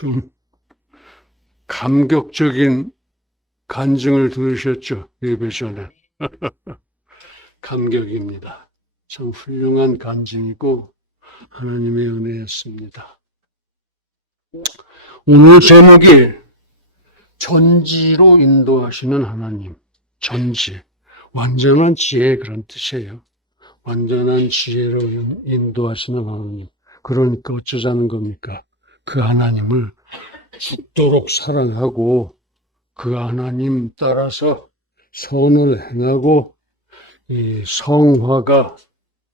좀 감격적인 간증을 들으셨죠? 예배 전에. 감격입니다. 참 훌륭한 간증이고 하나님의 은혜였습니다. 오늘 제목이 전지로 인도하시는 하나님. 전지. 완전한 지혜 그런 뜻이에요. 완전한 지혜로 인도하시는 하나님. 그러니까 어쩌자는 겁니까? 그 하나님을 죽도록 사랑하고 그 하나님 따라서 선을 행하고 이 성화가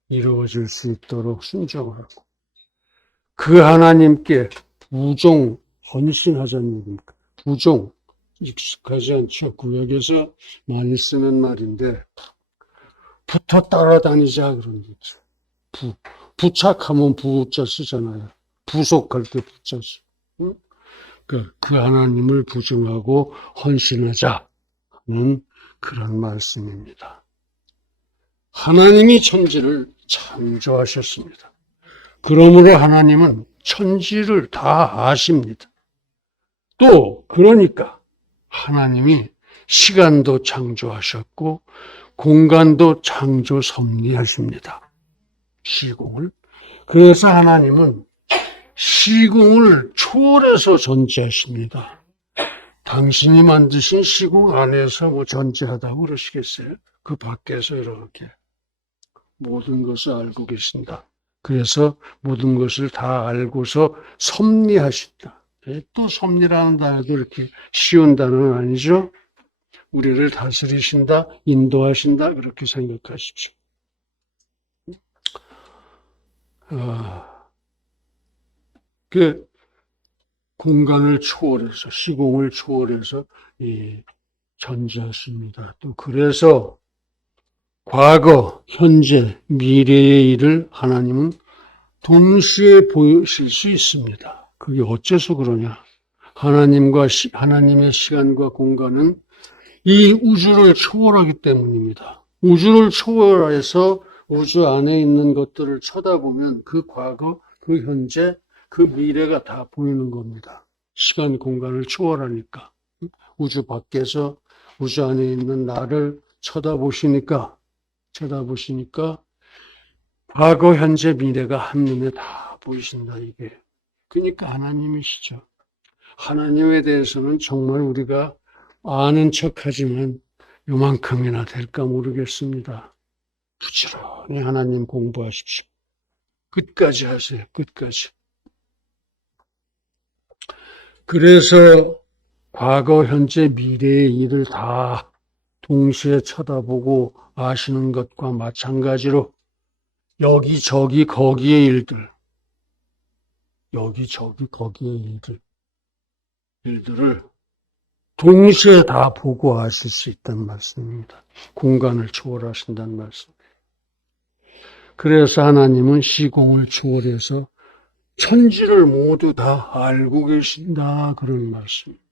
이루어질 수 있도록 순종을 하고 그 하나님께 부종 헌신하자는 얘기입니까? 부종 익숙하지 않죠. 구역에서 많이 쓰는 말인데 붙어 따라다니자 그런 거죠. 부착하면 부자 쓰잖아요. 부속할 때 부자 쓰. 응? 그 하나님을 부정하고 헌신하자는 그런 말씀입니다. 하나님이 천지를 창조하셨습니다. 그러므로 하나님은 천지를 다 아십니다. 또 그러니까 하나님이 시간도 창조하셨고 공간도 창조 섭리하십니다. 시공을. 그래서 하나님은 시공을 초월해서 존재하십니다. 당신이 만드신 시공 안에서 뭐 존재하다고 그러시겠어요? 그 밖에서 이렇게 모든 것을 알고 계신다. 그래서 모든 것을 다 알고서 섭리하신다. 또 섭리라는 단어도 이렇게 쉬운 단어는 아니죠. 우리를 다스리신다, 인도하신다 그렇게 생각하십시오. 그 공간을 초월해서 시공을 초월해서 존재하십니다. 또 그래서 과거, 현재, 미래의 일을 하나님은 동시에 보이실 수 있습니다. 그게 어째서 그러냐? 하나님의 시간과 공간은 이 우주를 초월하기 때문입니다. 우주를 초월해서 우주 안에 있는 것들을 쳐다보면 그 과거, 그 현재, 그 미래가 다 보이는 겁니다. 시간, 공간을 초월하니까. 우주 밖에서 우주 안에 있는 나를 쳐다보시니까 과거, 현재, 미래가 한눈에 다 보이신다, 이게. 그러니까 하나님이시죠. 하나님에 대해서는 정말 우리가 아는 척하지만 요만큼이나 될까 모르겠습니다. 부지런히 하나님 공부하십시오. 끝까지 하세요. 끝까지. 그래서 과거, 현재, 미래의 일을 다 동시에 쳐다보고 아시는 것과 마찬가지로 여기저기 거기의 일들, 여기저기 거기의 일들을 동시에 다 보고 아실 수 있다는 말씀입니다. 공간을 초월하신다는 말씀. 그래서 하나님은 시공을 초월해서 천지를 모두 다 알고 계신다 그런 말씀입니다.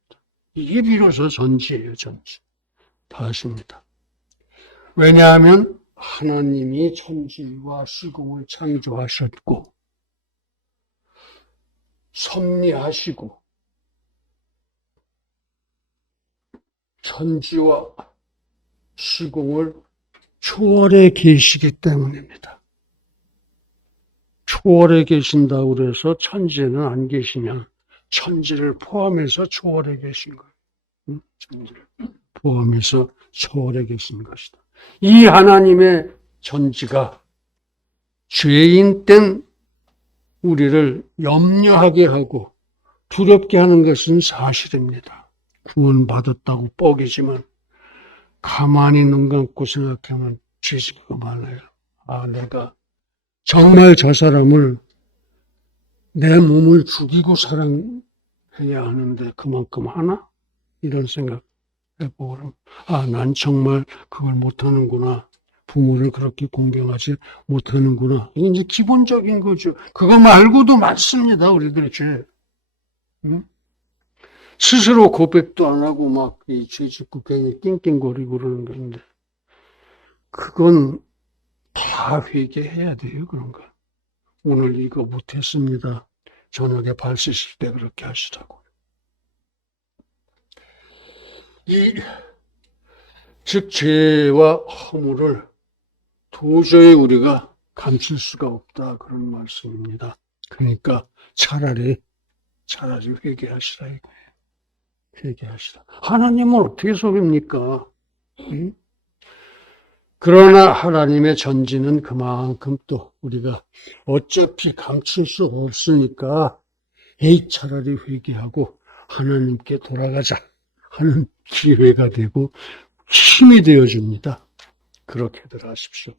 이게 비로소 전지예요. 전지. 다 아십니다. 왜냐하면 하나님이 천지와 시공을 창조하셨고 섭리하시고 천지와 시공을 초월해 계시기 때문입니다. 초월해 계신다고 그래서 천지에는 안 계시면 천지를 포함해서 초월해 계신 거예요. 천지를 포함해서 초월해 계신 것이다. 이 하나님의 전지가 죄인 된 우리를 염려하게 하고 두렵게 하는 것은 사실입니다. 구원받았다고 뻑이지만 가만히 눈 감고 생각하면 죄짓고 말아요. 내가 정말 저 사람을 내 몸을 죽이고 사랑해야 하는데 그만큼 하나? 이런 생각 해보고 난 정말 그걸 못하는구나. 부모를 그렇게 공경하지 못하는구나. 이게 이제 기본적인 거죠. 그거 말고도 많습니다. 우리들의 죄. 응? 스스로 고백도 안 하고 막 이 죄 짓고 괜히 낑낑거리고 그러는 건데 그건 다 회개해야 돼요. 그런 거. 오늘 이거 못했습니다. 저녁에 발 씻을 때 그렇게 하시라고요. 즉 죄와 허물을 도저히 우리가 감출 수가 없다 그런 말씀입니다. 그러니까 차라리 회개하시라 이거예요. 회개하시라. 하나님을 어떻게 속입니까? 응? 그러나 하나님의 전지는 그만큼 또 우리가 어차피 감출 수 없으니까 차라리 회개하고 하나님께 돌아가자 하는 기회가 되고 힘이 되어줍니다. 그렇게들 하십시오.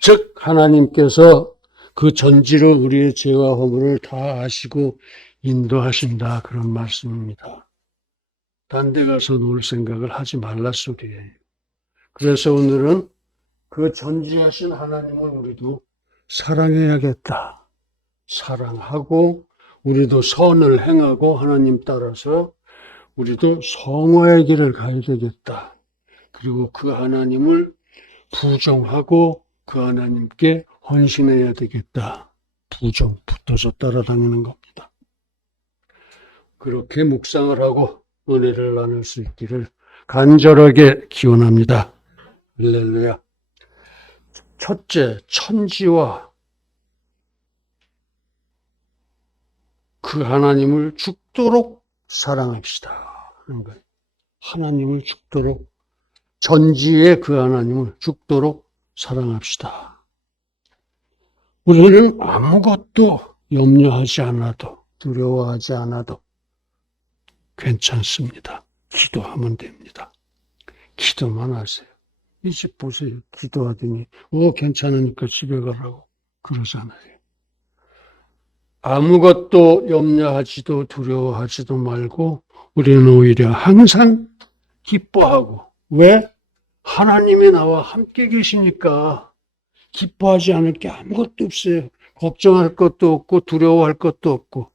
즉 하나님께서 그 전지로 우리의 죄와 허물을 다 아시고 인도하신다 그런 말씀입니다. 딴 데 가서 놀 생각을 하지 말라 소리예요. 그래서 오늘은 그 전지하신 하나님을 우리도 사랑해야겠다. 사랑하고 우리도 선을 행하고 하나님 따라서 우리도 성화의 길을 가야 되겠다. 그리고 그 하나님을 부정하고 그 하나님께 헌신해야 되겠다. 부정, 붙어서 따라다니는 겁니다. 그렇게 묵상을 하고 은혜를 나눌 수 있기를 간절하게 기원합니다. 할렐루야. 첫째, 천지와 그 하나님을 죽도록 사랑합시다. 하는 거예요. 하나님을 죽도록, 전지의 그 하나님을 죽도록 사랑합시다. 우리는 아무것도 염려하지 않아도, 두려워하지 않아도 괜찮습니다. 기도하면 됩니다. 기도만 하세요. 이 집 보세요. 기도하더니 괜찮으니까 집에 가라고 그러잖아요. 아무것도 염려하지도 두려워하지도 말고 우리는 오히려 항상 기뻐하고, 왜? 하나님이 나와 함께 계시니까 기뻐하지 않을 게 아무것도 없어요. 걱정할 것도 없고 두려워할 것도 없고.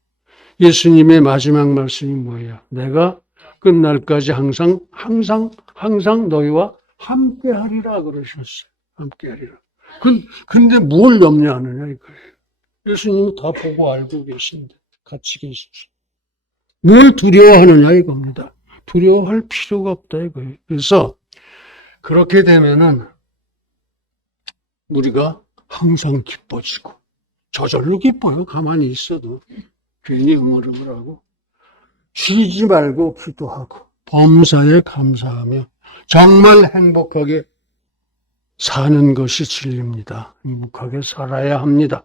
예수님의 마지막 말씀이 뭐예요? 내가 끝날까지 항상 너희와 함께 하리라 그러셨어요. 함께 하리라. 근데 뭘 염려하느냐 이거예요. 예수님이 다 보고 알고 계신데 같이 계십시오. 뭘 두려워하느냐 이겁니다. 두려워할 필요가 없다 이거예요. 그래서 그렇게 되면은 우리가 항상 기뻐지고, 저절로 기뻐요. 가만히 있어도. 괜히 흥얼흥얼하고 쉬지 말고 기도하고 범사에 감사하며 정말 행복하게 사는 것이 진리입니다. 행복하게 살아야 합니다.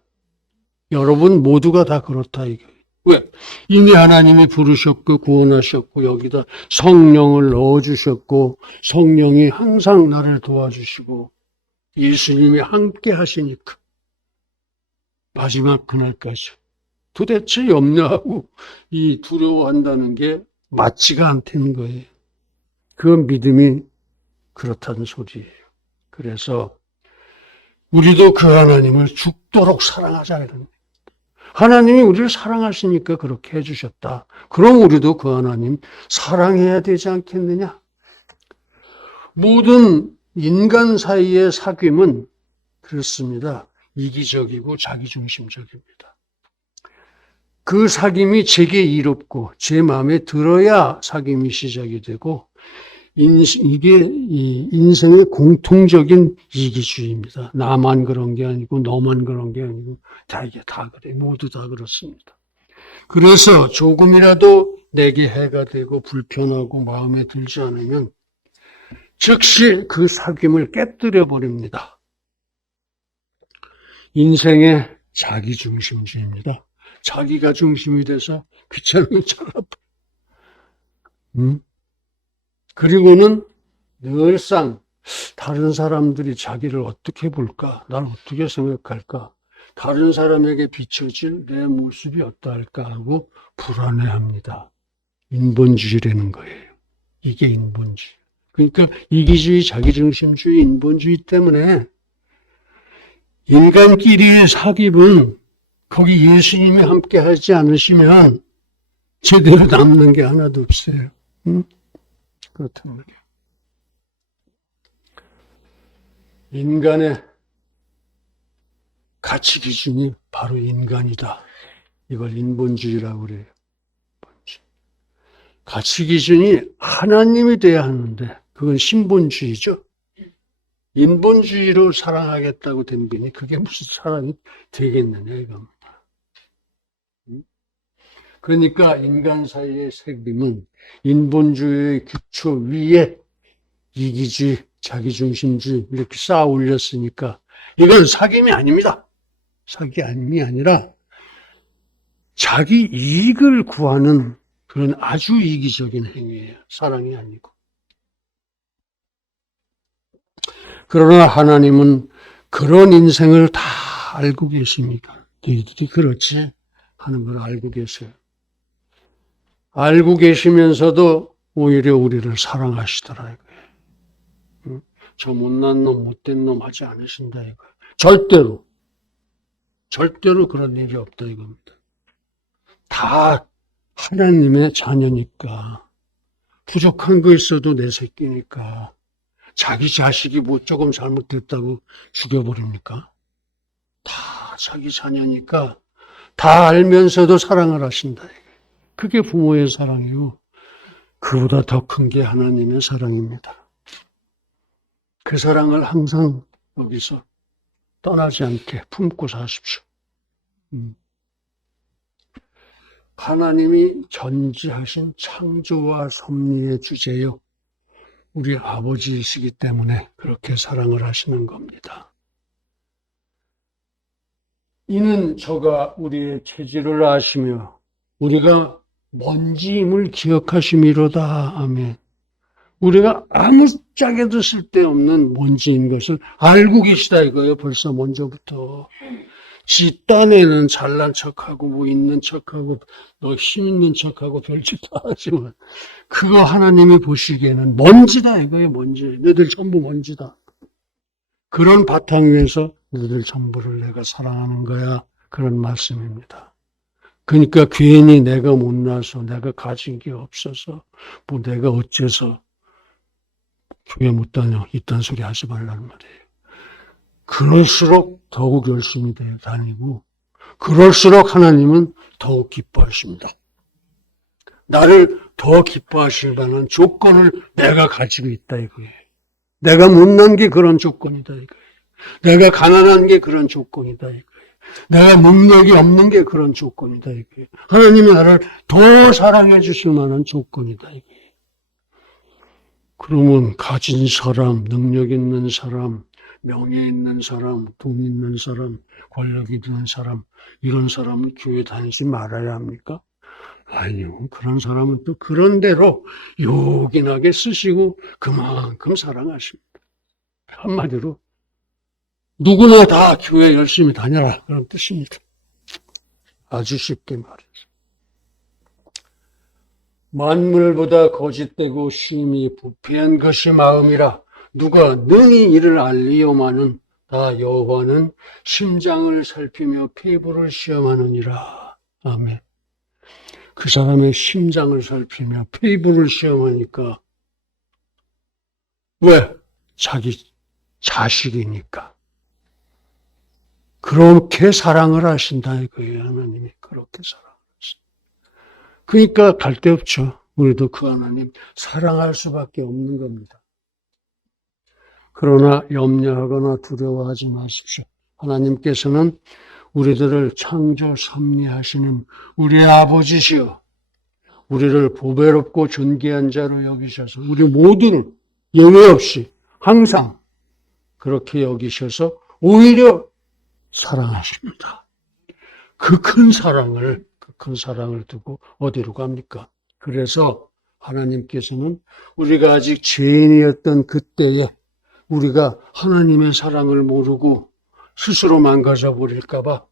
여러분 모두가 다 그렇다 이거예요. 왜? 이미 하나님이 부르셨고 구원하셨고 여기다 성령을 넣어주셨고 성령이 항상 나를 도와주시고 예수님이 함께 하시니까 마지막 그날까지 도대체 염려하고 이 두려워한다는 게 맞지가 않다는 거예요. 그 믿음이 그렇다는 소리예요. 그래서 우리도 그 하나님을 죽도록 사랑하자 이런 거예요. 하나님이 우리를 사랑하시니까 그렇게 해주셨다. 그럼 우리도 그 하나님 사랑해야 되지 않겠느냐? 모든 인간 사이의 사귐은 그렇습니다. 이기적이고 자기중심적입니다. 그 사귐이 제게 이롭고 제 마음에 들어야 사귐이 시작이 되고 이게 인생의 공통적인 이기주의입니다. 나만 그런 게 아니고 너만 그런 게 아니고 이게 다 그래. 모두 다 그렇습니다. 그래서 조금이라도 내게 해가 되고 불편하고 마음에 들지 않으면 즉시 그 사귐을 깨뜨려 버립니다. 인생의 자기중심주의입니다. 자기가 중심이 돼서 귀찮으면 잘 아파. 그리고는 늘상 다른 사람들이 자기를 어떻게 볼까? 날 어떻게 생각할까? 다른 사람에게 비춰질 내 모습이 어떠할까 하고 불안해합니다. 인본주의라는 거예요. 이게 인본주의. 그러니까 이기주의, 자기중심주의, 인본주의 때문에 인간끼리의 사귐은 거기 예수님이 함께 하지 않으시면 제대로 남는 게 하나도 없어요. 그렇단 말이에요. 인간의 가치 기준이 바로 인간이다. 이걸 인본주의라고 그래요. 가치 기준이 하나님이 돼야 하는데 그건 신본주의죠. 인본주의로 사랑하겠다고 된 분이 그게 무슨 사랑이 되겠느냐 이겁니다. 그러니까 인간 사이의 색림은 인본주의의 기초 위에 이기주의, 자기중심주의 이렇게 쌓아 올렸으니까 이건 사귐이 아닙니다. 사귐이 아니라 자기 이익을 구하는 그런 아주 이기적인 행위예요. 사랑이 아니고. 그러나 하나님은 그런 인생을 다 알고 계십니다. 너희들이 그렇지 하는 걸 알고 계세요. 알고 계시면서도 오히려 우리를 사랑하시더라 이거예요. 저 못난 놈, 못된 놈 하지 않으신다 이거예요. 절대로 그런 일이 없다 이겁니다. 다 하나님의 자녀니까 부족한 거 있어도 내 새끼니까 자기 자식이 뭐 조금 잘못됐다고 죽여버립니까? 다 자기 자녀니까 다 알면서도 사랑을 하신다. 그게 부모의 사랑이요. 그보다 더 큰 게 하나님의 사랑입니다. 그 사랑을 항상 여기서 떠나지 않게 품고 사십시오. 하나님이 전지하신 창조와 섭리의 주제요. 우리 아버지이시기 때문에 그렇게 사랑을 하시는 겁니다. 이는 저가 우리의 체질을 아시며 우리가 먼지임을 기억하심이로다. 아멘. 우리가 아무짝에도 쓸데없는 먼지인 것을 알고 계시다 이거예요. 벌써 먼저부터. 지 딴에는 잘난 척하고 뭐 있는 척하고 너 힘 있는 척하고 별짓 다 하지만 그거 하나님이 보시기에는 먼지다 이거예요. 먼지. 너희들 전부 먼지다. 그런 바탕 위에서 너희들 전부를 내가 사랑하는 거야. 그런 말씀입니다. 그러니까 괜히 내가 못나서 내가 가진 게 없어서 뭐 내가 어째서 교회 못 다녀 이딴 소리 하지 말라는 말이에요. 그럴수록 더욱 열심히 다니고 그럴수록 하나님은 더욱 기뻐하십니다. 나를 더 기뻐하실 만한 조건을 내가 가지고 있다 이거예요. 내가 못난 게 그런 조건이다 이거예요. 내가 가난한 게 그런 조건이다 이거예요. 내가 능력이 없는 게 그런 조건이다 이거예요. 하나님이 나를 더 사랑해 주실 만한 조건이다 이거예요. 그러면 가진 사람, 능력 있는 사람, 명예 있는 사람, 돈 있는 사람, 권력 있는 사람, 이런 사람은 교회 다니지 말아야 합니까? 아니요. 그런 사람은 또 그런 대로 요긴하게 쓰시고 그만큼 사랑하십니다. 한마디로 누구나 다 교회 열심히 다녀라 그런 뜻입니다. 아주 쉽게 말해서. 만물보다 거짓되고 심히 부패한 것이 마음이라 누가 능히 이를 알리오마는 다 여호와는 심장을 살피며 피부를 시험하느니라. 아멘. 그 사람의 심장을 살피며 피부를 시험하니까 왜? 자기 자식이니까. 그렇게 사랑을 하신다 이거예요. 하나님이 그렇게 사랑을 하신다. 그러니까 갈 데 없죠. 우리도 그 하나님 사랑할 수밖에 없는 겁니다. 그러나 염려하거나 두려워하지 마십시오. 하나님께서는 우리들을 창조 섭리하시는 우리 아버지시여 우리를 보배롭고 존귀한 자로 여기셔서 우리 모두를 예외 없이 항상 그렇게 여기셔서 오히려 사랑하십니다. 그 큰 사랑을 두고 어디로 갑니까? 그래서 하나님께서는 우리가 아직 죄인이었던 그때에 우리가 하나님의 사랑을 모르고 스스로 망가져버릴까봐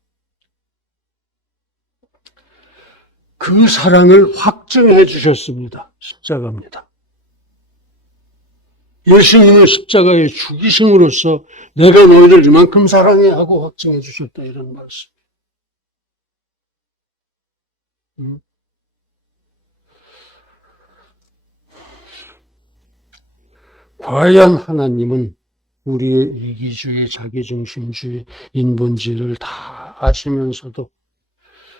그 사랑을 확증해 주셨습니다. 십자가입니다. 예수님은 십자가에 죽이심으로써 내가 너희를 이만큼 사랑해 하고 확증해 주셨다 이런 말씀. 과연 하나님은 우리의 이기주의, 자기중심주의, 인본주의를 다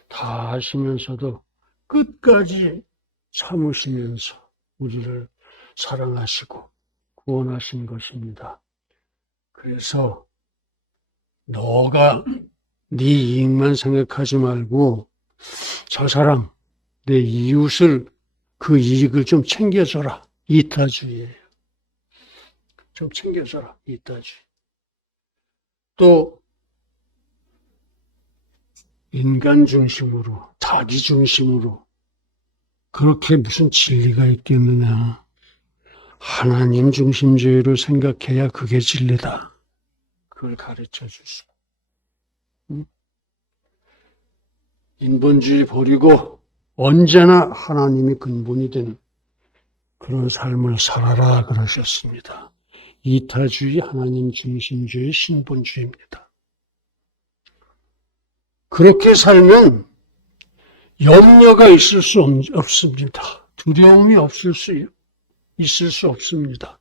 다 아시면서도 끝까지 참으시면서 우리를 사랑하시고 구원하신 것입니다. 그래서 너가 네 이익만 생각하지 말고 저 사람, 내 이웃을 그 이익을 좀 챙겨줘라. 이타주의예요. 좀 챙겨줘라. 이타주의. 또 인간 중심으로, 자기 중심으로 그렇게 무슨 진리가 있겠느냐. 하나님 중심주의로 생각해야 그게 진리다. 그걸 가르쳐 주시고. 인본주의 버리고 언제나 하나님이 근본이 된 그런 삶을 살아라 그러셨습니다. 이타주의, 하나님 중심주의, 신본주의입니다. 그렇게 살면 염려가 있을 수 없습니다. 두려움이 있을 수 없습니다.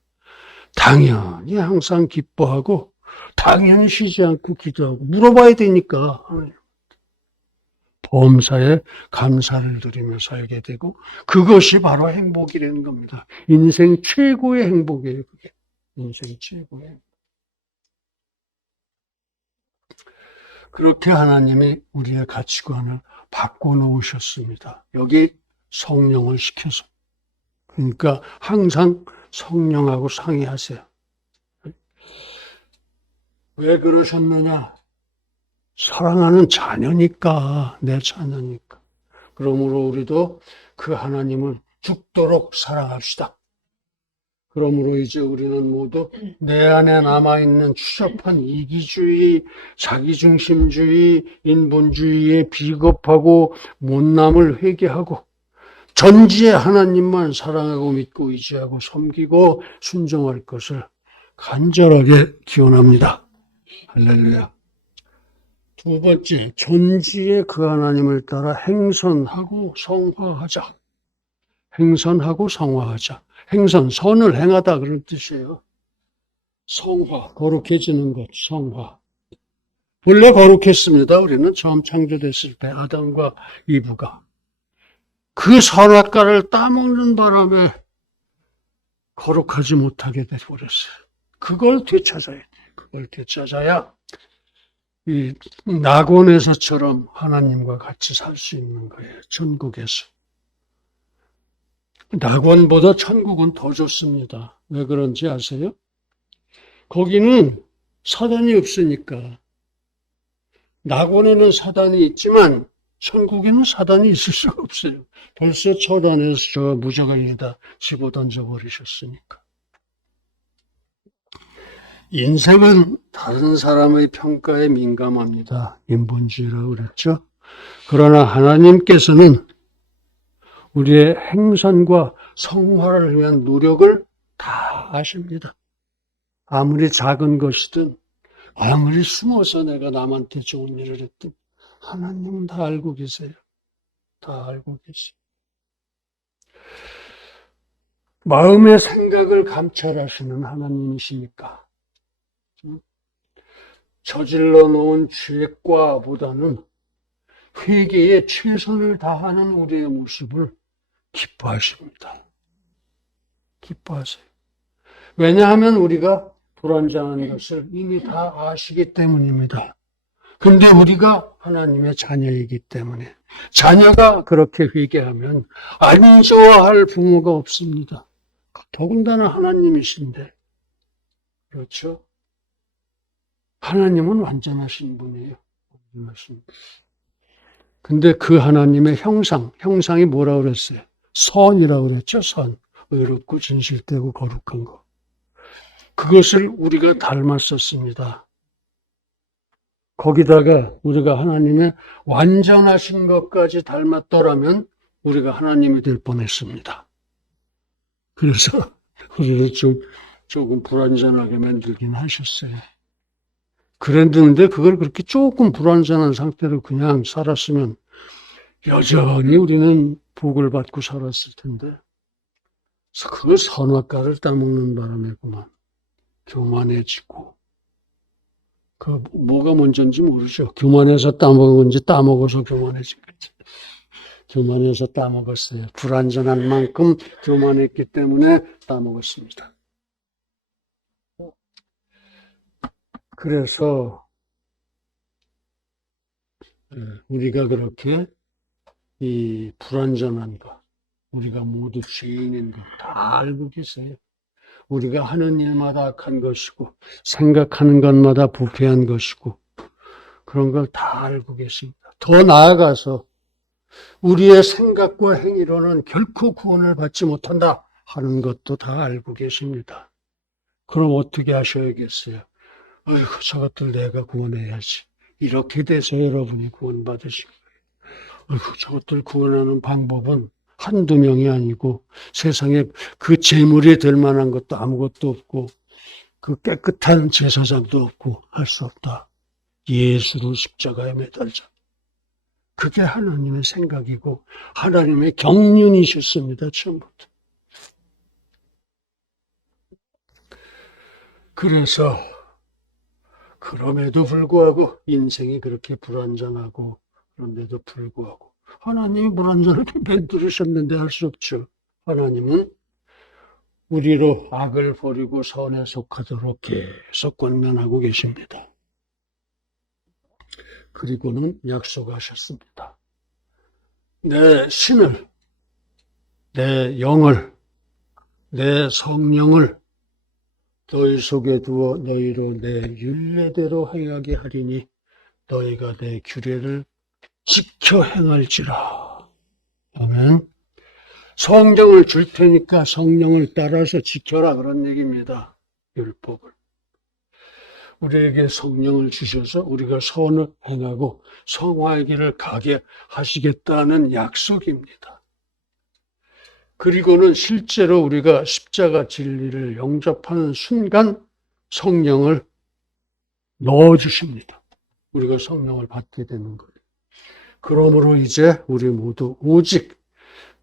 당연히 항상 기뻐하고 당연히 쉬지 않고 기도하고 물어봐야 되니까 범사에 감사를 드리며 살게 되고 그것이 바로 행복이라는 겁니다. 인생 최고의 행복이에요. 그게 인생 최고의 행복. 그렇게 하나님이 우리의 가치관을 바꿔놓으셨습니다. 여기 성령을 시켜서. 그러니까 항상 성령하고 상의하세요. 왜 그러셨느냐? 사랑하는 자녀니까, 내 자녀니까. 그러므로 우리도 그 하나님을 죽도록 사랑합시다. 그러므로 이제 우리는 모두 내 안에 남아있는 추잡한 이기주의, 자기중심주의, 인본주의에 비겁하고 못남을 회개하고 전지의 하나님만 사랑하고 믿고 의지하고 섬기고 순종할 것을 간절하게 기원합니다. 할렐루야. 두 번째, 전지의 그 하나님을 따라 행선하고 성화하자. 행선하고 성화하자. 행선, 선을 행하다 그런 뜻이에요. 성화, 거룩해지는 것, 성화. 원래 거룩했습니다. 우리는 처음 창조됐을 때 아담과 이브가. 그 선악과를 따먹는 바람에 거룩하지 못하게 돼버렸어요. 그걸 되찾아야 돼요. 그걸 되찾아야 이 낙원에서처럼 하나님과 같이 살 수 있는 거예요. 천국에서. 낙원보다 천국은 더 좋습니다. 왜 그런지 아세요? 거기는 사단이 없으니까. 낙원에는 사단이 있지만 천국에는 사단이 있을 수가 없어요. 벌써 첫 안에서 저 무적을 다 집어 던져버리셨으니까. 인생은 다른 사람의 평가에 민감합니다. 인본주의라고 그랬죠. 그러나 하나님께서는 우리의 행선과 성화를 위한 노력을 다 아십니다. 아무리 작은 것이든 아무리 숨어서 내가 남한테 좋은 일을 했든 하나님은 다 알고 계세요. 다 알고 계세요. 마음의 생각을 감찰하시는 하나님이시니까 저질러 놓은 죄과보다는 회개에 최선을 다하는 우리의 모습을 기뻐하십니다. 기뻐하세요. 왜냐하면 우리가 불완전한 것을 이미 다 아시기 때문입니다. 근데 우리가 하나님의 자녀이기 때문에 자녀가 그렇게 회개하면 안 좋아할 부모가 없습니다. 더군다나 하나님이신데. 그렇죠? 하나님은 완전하신 분이에요. 완전하신 분. 근데 그 하나님의 형상이 뭐라고 그랬어요? 선이라고 그랬죠? 선. 의롭고 진실되고 거룩한 거. 그것을 우리가 닮았었습니다. 거기다가 우리가 하나님의 완전하신 것까지 닮았더라면 우리가 하나님이 될 뻔했습니다. 그래서 우리를 조금 불완전하게 만들긴 하셨어요. 그랬는데 그걸 그렇게 조금 불완전한 상태로 그냥 살았으면 여전히 우리는 복을 받고 살았을 텐데 그 선악과를 따먹는 바람에 그만 교만해지고 뭐가 먼저인지 모르죠. 교만해서 따먹은 건지 따먹어서 교만해진 건지. 교만해서 따먹었어요. 불완전한 만큼 교만했기 때문에 따먹었습니다. 그래서 우리가 그렇게 이 불완전한 것, 우리가 모두 죄인인 것 다 알고 계세요. 우리가 하는 일마다 악한 것이고 생각하는 것마다 부패한 것이고 그런 걸 다 알고 계십니다. 더 나아가서 우리의 생각과 행위로는 결코 구원을 받지 못한다 하는 것도 다 알고 계십니다. 그럼 어떻게 하셔야겠어요? 어이구, 저것들 내가 구원해야지. 이렇게 돼서 여러분이 구원받으신 거예요. 어이구, 저것들 구원하는 방법은 한두 명이 아니고 세상에 그 재물이 될 만한 것도 아무것도 없고 그 깨끗한 제사장도 없고 할 수 없다. 예수를 십자가에 매달자. 그게 하나님의 생각이고 하나님의 경륜이셨습니다. 처음부터. 그래서 그럼에도 불구하고 인생이 그렇게 불완전하고 그런데도 불구하고 하나님이 불완전하게 만들으셨는데 할 수 없죠. 하나님은 우리로 악을 버리고 선에 속하도록 계속 권면하고 계십니다. 그리고는 약속하셨습니다. 내 신을, 내 영을, 내 성령을 너희 속에 두어 너희로 내 율례대로 행하게 하리니 너희가 내 규례를 지켜 행할지라. 아멘. 성령을 줄 테니까 성령을 따라서 지켜라 그런 얘기입니다. 율법을. 우리에게 성령을 주셔서 우리가 선을 행하고 성화의 길을 가게 하시겠다는 약속입니다. 그리고는 실제로 우리가 십자가 진리를 영접하는 순간 성령을 넣어주십니다. 우리가 성령을 받게 되는 거예요. 그러므로 이제 우리 모두 오직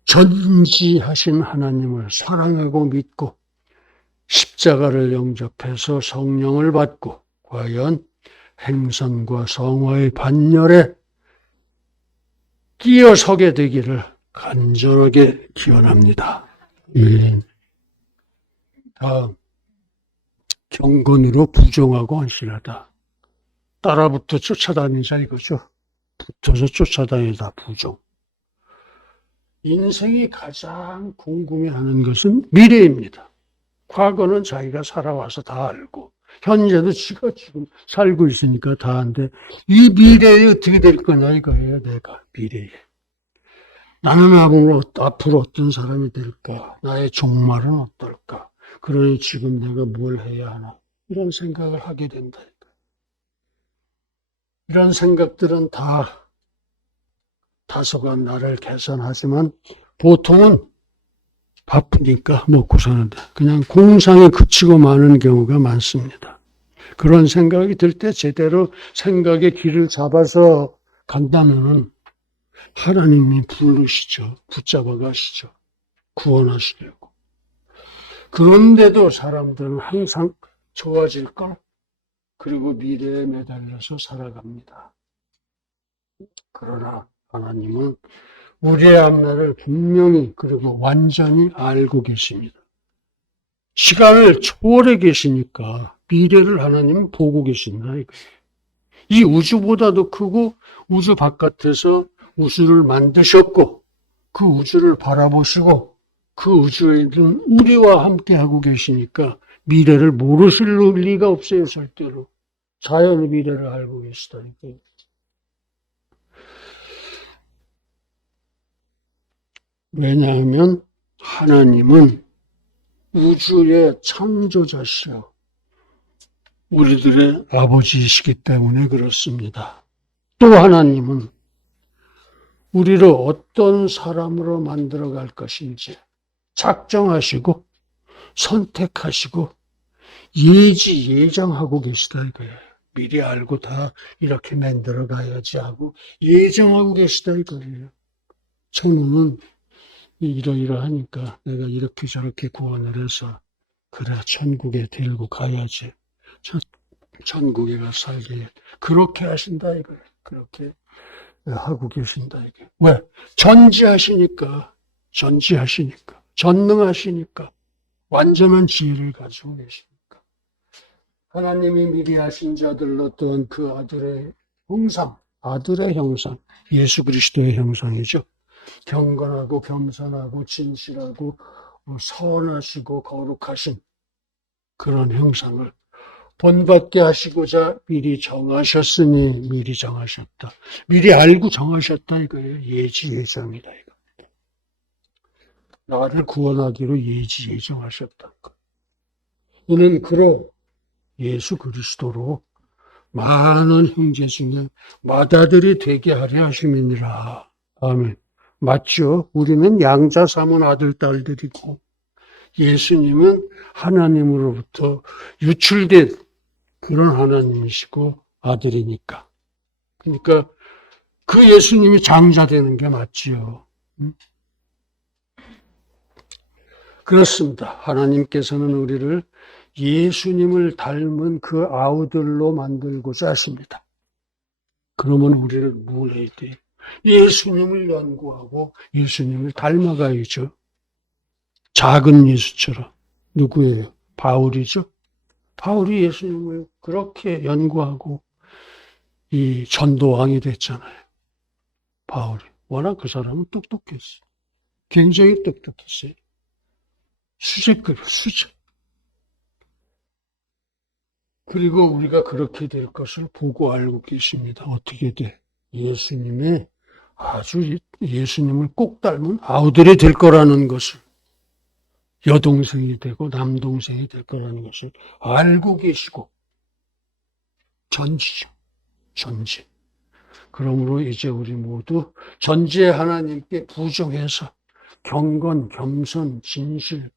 전지하신 하나님을 사랑하고 믿고 십자가를 영접해서 성령을 받고 과연 행선과 성화의 반열에 끼어서게 되기를 간절하게 기원합니다. 다음, 경건으로 부정하고 헌신하다. 따라붙어 쫓아다니자 이거죠. 붙어서 쫓아다니다 부정. 인생이 가장 궁금해하는 것은 미래입니다. 과거는 자기가 살아와서 다 알고 현재도 지가 지금 살고 있으니까 다 아는데 이 미래에 어떻게 될 거냐 이거예요. 내가 미래에. 나는 앞으로 어떤 사람이 될까? 나의 종말은 어떨까? 그러니 지금 내가 뭘 해야 하나? 이런 생각을 하게 된다니까. 이런 생각들은 다 다소간 나를 개선하지만 보통은 바쁘니까 먹고 사는데 그냥 공상에 그치고 마는 경우가 많습니다. 그런 생각이 들 때 제대로 생각의 길을 잡아서 간다면은 하나님이 부르시죠. 붙잡아 가시죠. 구원하시려고. 그런데도 사람들은 항상 좋아질 걸 그리고 미래에 매달려서 살아갑니다. 그러나 하나님은 우리의 앞날을 분명히 그리고 완전히 알고 계십니다. 시간을 초월해 계시니까 미래를 하나님은 보고 계신다. 이 우주보다도 크고 우주 바깥에서 우주를 만드셨고 그 우주를 바라보시고 그 우주에 있는 우리와 함께 하고 계시니까 미래를 모르실 리가 없어요. 절대로. 자연의 미래를 알고 계시다니까요. 왜냐하면 하나님은 우주의 창조자시요 우리들의 아버지이시기 때문에 그렇습니다. 또 하나님은 우리를 어떤 사람으로 만들어갈 것인지 작정하시고 선택하시고 예정하고 계시다 이거예요. 미리 알고 다 이렇게 만들어 가야지 하고 예정하고 계시다 이거예요. 천우는 이러이러하니까 내가 이렇게 저렇게 구원을 해서 그래 천국에 데리고 가야지. 천국에 가 살게 그렇게 하신다 이거예요. 그렇게 하고 계신다 이게. 왜? 전지하시니까, 전능하시니까, 완전한 지혜를 가지고 계시니까. 하나님이 미리 하신 자들로 어떤 그 아들의 형상, 예수 그리스도의 형상이죠. 경건하고 겸손하고 진실하고 선하시고 거룩하신 그런 형상을 본받게 하시고자 미리 정하셨으니 미리 정하셨다. 미리 알고 정하셨다 이거예요. 예지예정이다 이거. 나를 구원하기로 예지예정하셨다. 이는 그로 예수 그리스도로 많은 형제 중에 맏아들이 되게 하려 하심이니라. 아멘. 맞죠? 우리는 양자 삼은 아들, 딸들이고 예수님은 하나님으로부터 유출된 그런 하나님이시고 아들이니까. 그러니까 그 예수님이 장자되는 게 맞지요. 그렇습니다. 하나님께서는 우리를 예수님을 닮은 그 아우들로 만들고자 하십니다. 그러면 우리를 뭘 해야 돼요? 예수님을 연구하고 예수님을 닮아가야죠. 작은 예수처럼. 누구예요? 바울이죠. 바울이 예수님을 그렇게 연구하고 이 전도왕이 됐잖아요. 바울이. 워낙 그 사람은 똑똑했어요. 굉장히 똑똑했어요. 수제급이에요, 수제. 그리고 우리가 그렇게 될 것을 보고 알고 계십니다. 어떻게 돼? 예수님의 예수님을 꼭 닮은 아우들이 될 거라는 것을, 여동생이 되고 남동생이 될 거라는 것을 알고 계시고, 전지. 그러므로 이제 우리 모두 전지의 하나님께 부정해서 경건, 겸손, 진실,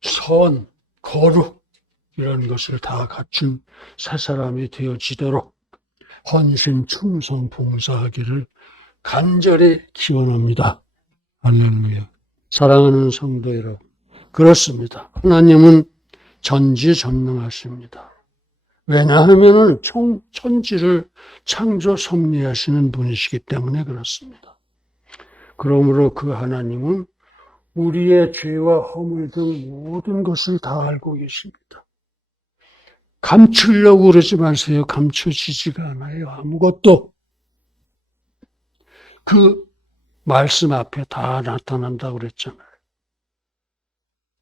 선, 거룩 이런 것을 다 갖춘 새 사람이 되어지도록 헌신, 충성, 봉사하기를 간절히 기원합니다. 할렐루야. 사랑하는 성도 여러분, 그렇습니다. 하나님은 전지전능하십니다. 왜냐하면 천지를 창조 섭리하시는 분이시기 때문에 그렇습니다. 그러므로 그 하나님은 우리의 죄와 허물 등 모든 것을 다 알고 계십니다. 감추려고 그러지 마세요. 감춰지지가 않아요. 아무것도. 그 말씀 앞에 다 나타난다고 그랬잖아요.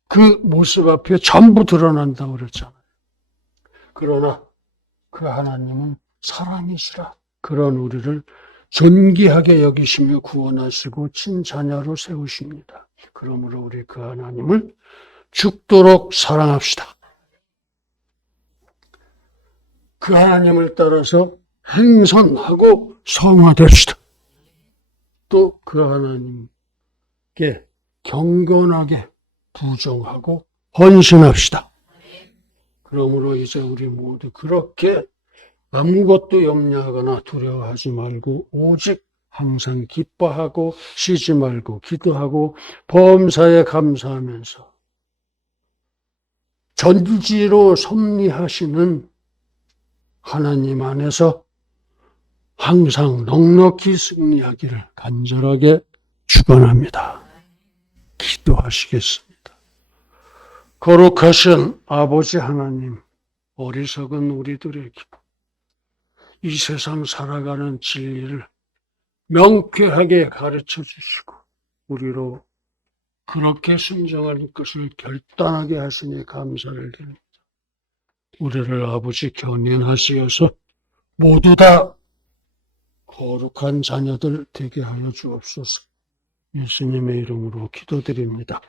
그 모습 앞에 전부 드러난다고 그랬잖아요. 그러나 그 하나님은 사람이시라. 그런 우리를 존귀하게 여기시며 구원하시고 친자녀로 세우십니다. 그러므로 우리 그 하나님을 죽도록 사랑합시다. 그 하나님을 따라서 행선하고 성화됩시다. 또 그 하나님께 경건하게 부정하고 헌신합시다. 그러므로 이제 우리 모두 그렇게 아무것도 염려하거나 두려워하지 말고 오직 항상 기뻐하고 쉬지 말고 기도하고 범사에 감사하면서 전지로 섭리하시는 하나님 안에서 항상 넉넉히 승리하기를 간절하게 축원합니다. 기도하시겠습니다. 거룩하신 아버지 하나님, 어리석은 우리들에게 이 세상 살아가는 진리를 명쾌하게 가르쳐 주시고 우리로 그렇게 순종할 것을 결단하게 하시니 감사를 드립니다. 우리를 아버지 견인하시어서 모두 다 거룩한 자녀들 되게 하여 주옵소서. 예수님의 이름으로 기도드립니다.